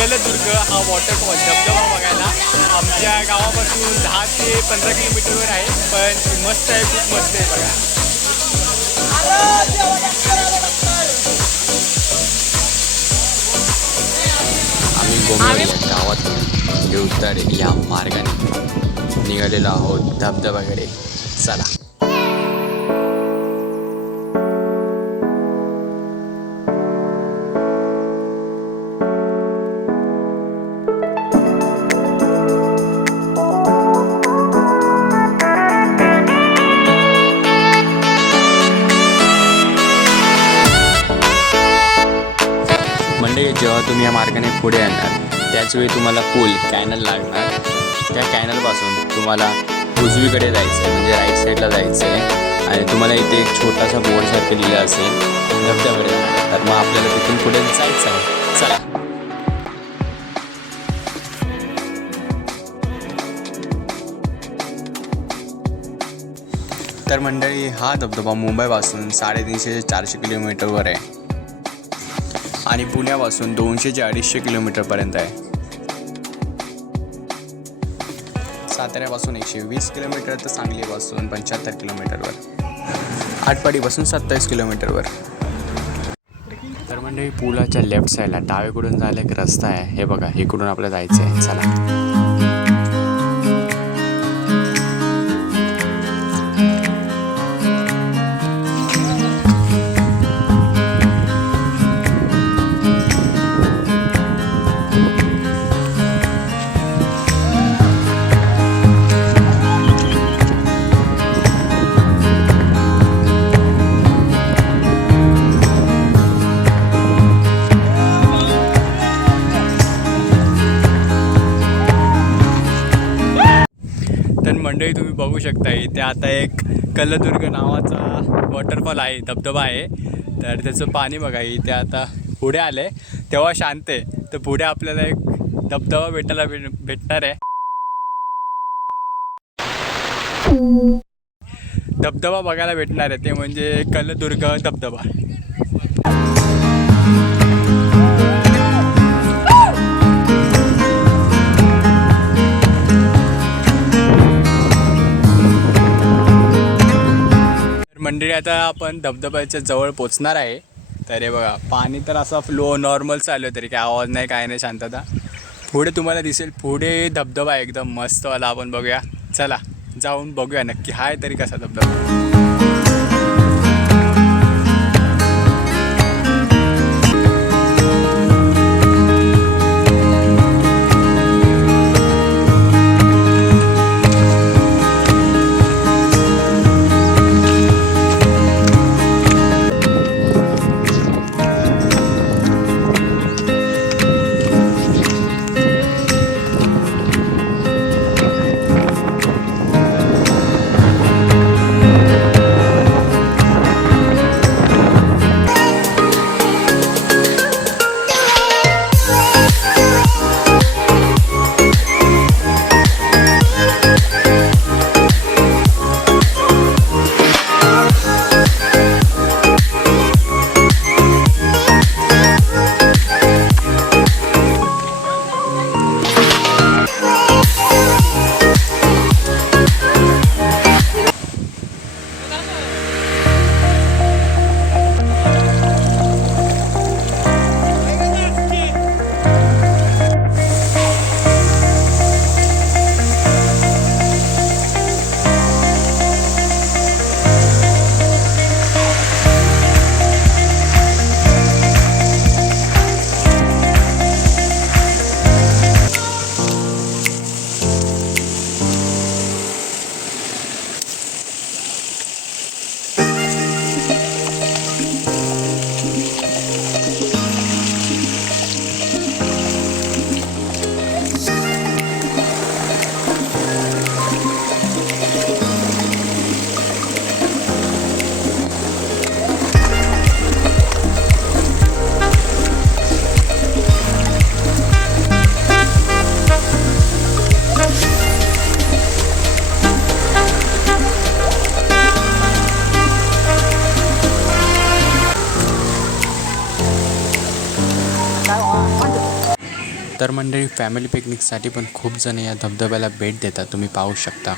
कलदुर्ग हा वॉटरफॉल धबधबा बघायला आमच्या गावापासून 10 ते 15 किलोमीटरवर आहे, पण मस्त आहे, खूप मस्त आहे बघा. आम्ही गोंदिया गावातून देवतारे या मार्गाने निघालेलो आहोत धबधब्याकडे. चला. जेव्हा तुम्ही या मार्गाने पुढे येणार त्याचवेळी तुम्हाला पूल कॅनल लागणार. त्या कॅनलपासून तुम्हाला उजवीकडे जायचं आहे, म्हणजे राईट साईडला जायचं आहे. आणि तुम्हाला इथे एक छोटासा बोर्डसारखं लिहिलं असेल धबधब्याकडे जाणार, तर मग आपल्याला तिथून पुढे जायचं आहे. चला. तर मंडळी, हा धबधबा मुंबईपासून 350 ते 400 किलोमीटरवर आहे आणि पुण्यापासून 200 ते 250 किलोमीटरपर्यंत आहे. साताऱ्यापासून 120 किलोमीटर, तर सांगलीपासून 75 किलोमीटरवर, आटपाडीपासून 27 किलोमीटरवर. तर म्हणजे पुलाच्या लेफ्ट साईडला डावीकडून जायला एक रस्ता आहे. हे बघा, इकडून आपल्याला जायचं आहे. चला. मंडळी, तुम्ही बघू शकता इथे आता एक कलदुर्ग नावाचा वॉटरफॉल आहे, धबधबा आहे. तर त्याचं पाणी बघा इथे आता पुढे आलं आहे, तेव्हा शांत आहे. तर पुढे आपल्याला एक धबधबा भेटणार आहे. धबधबा बघायला भेटणार आहे, ते म्हणजे कलदुर्ग धबधबा. मंडळी, आता आपण धबधब्याच्या जवळ पोचणार आहे. तर हे बघा, पाणी तर असा फ्लो नॉर्मल चालू आहे, तरी काय आवाज नाही, काय नाही, शांतता. पुढे तुम्हाला दिसेल, पुढे धबधबा आहे एकदम मस्तवाला. आपण बघूया. चला जाऊन बघूया नक्की हाय तरी कसा धबधबा. तर मंडळी फॅमिली पिकनिकसाठी पण खूप जण या धबधब्याला भेट देतात, तुम्ही पाहू शकता.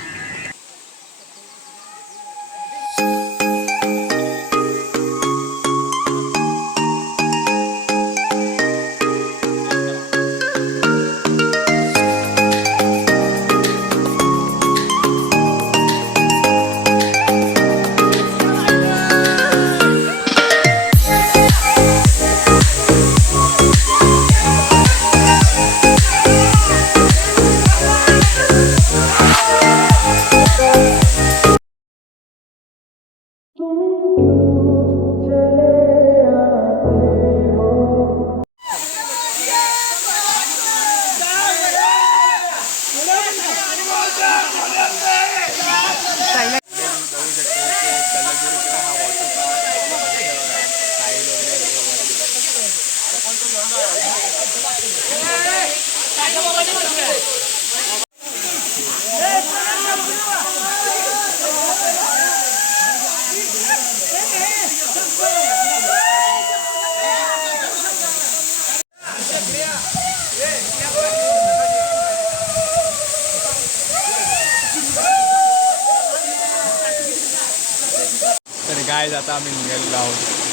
तर गाईज आता आम्ही निघालेलो आहोत.